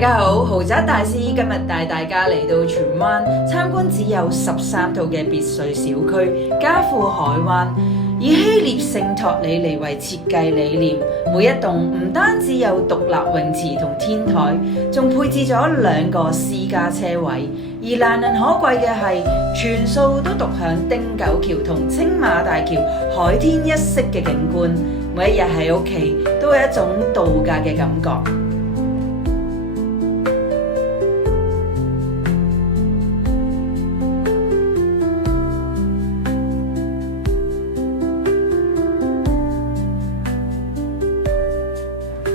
大家好，豪宅大師今日帶大家嚟到荃灣參觀只有13套嘅別墅小區嘉富海灣，以希臘聖托里尼為設計理念，每一棟唔單止有獨立泳池同天台，仲配置咗2個私家車位。而難能可貴嘅係，全數都獨享汀九橋同青馬大橋海天一色嘅景觀，每一日喺屋企都有一種度假嘅感覺。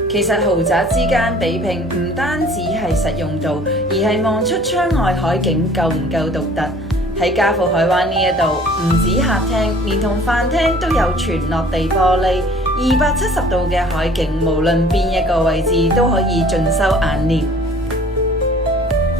其實豪宅之間比拼唔單止係實用度，而係望出窗外海景夠唔夠獨特。喺嘉富海灣呢一度，唔止客廳，連同飯廳都有全落地玻璃，270度嘅海景，無論邊一個位置都可以盡收眼簾。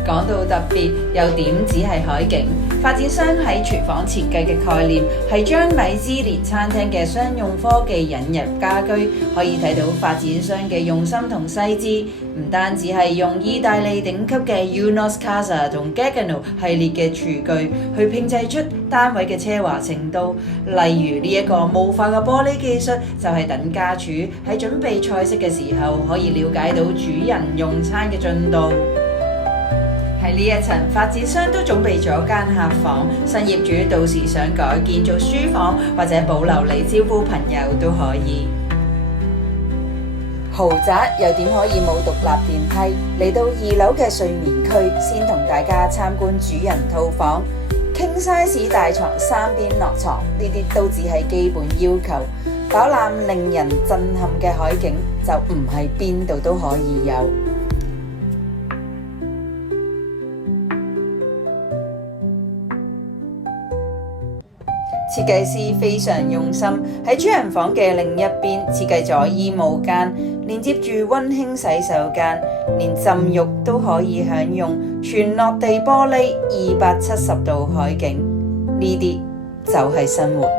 講到特別，又點止係海景？發展商喺廚房設計嘅概念係將米芝蓮餐廳嘅商用科技引入家居，可以睇到發展商嘅用心同細緻。唔單止係用意大利頂級嘅 Unos Casa 同 Gaggenau 系列嘅廚具去拼製出單位嘅奢華程度，例如呢一個霧化嘅玻璃技術，就係等家廚喺準備菜式嘅時候，可以了解到主人用餐嘅進度。喺呢一層，發展商都準備咗間客房，新業主到時想改建做書房或者保留嚟招呼朋友都可以。豪宅又點可以冇獨立電梯？嚟到2樓嘅睡眠區，先同大家參觀主人套房，King size 大床3邊落床，呢啲都只係基本要求。飽覽令人震撼嘅海景，就唔係邊度都可以有。設計師非常用心，喺主人房嘅另一邊設計咗衣帽間，連接住溫馨洗手間，連浸浴都可以享用全落地玻璃270度海景，呢啲就係生活。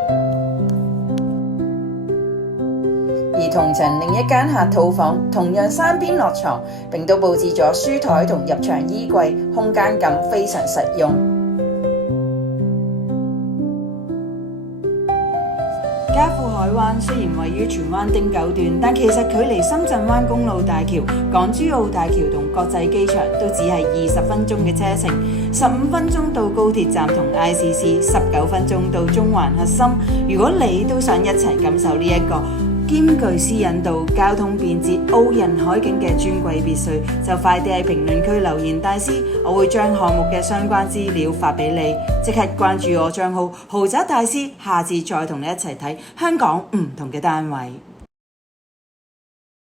而同層另一間客套房同樣3邊落床，並都佈置咗書台同入牆衣櫃，空間感非常實用。嘉富海灣雖然位於荃灣汀九段，但其實距離深圳灣公路大橋、港珠澳大橋同國際機場都只係20分鐘嘅車程，15分鐘到高鐵站同 ICC， 19分鐘到中環核心。如果你都想一齊感受呢一個兼具私隱度、交通便捷、傲人海景嘅尊貴別墅，就快啲喺評論區留言大師，我會將項目嘅相關資料發俾你。即刻關注我賬號豪宅大師，下次再同你一齊睇香港唔同嘅單位。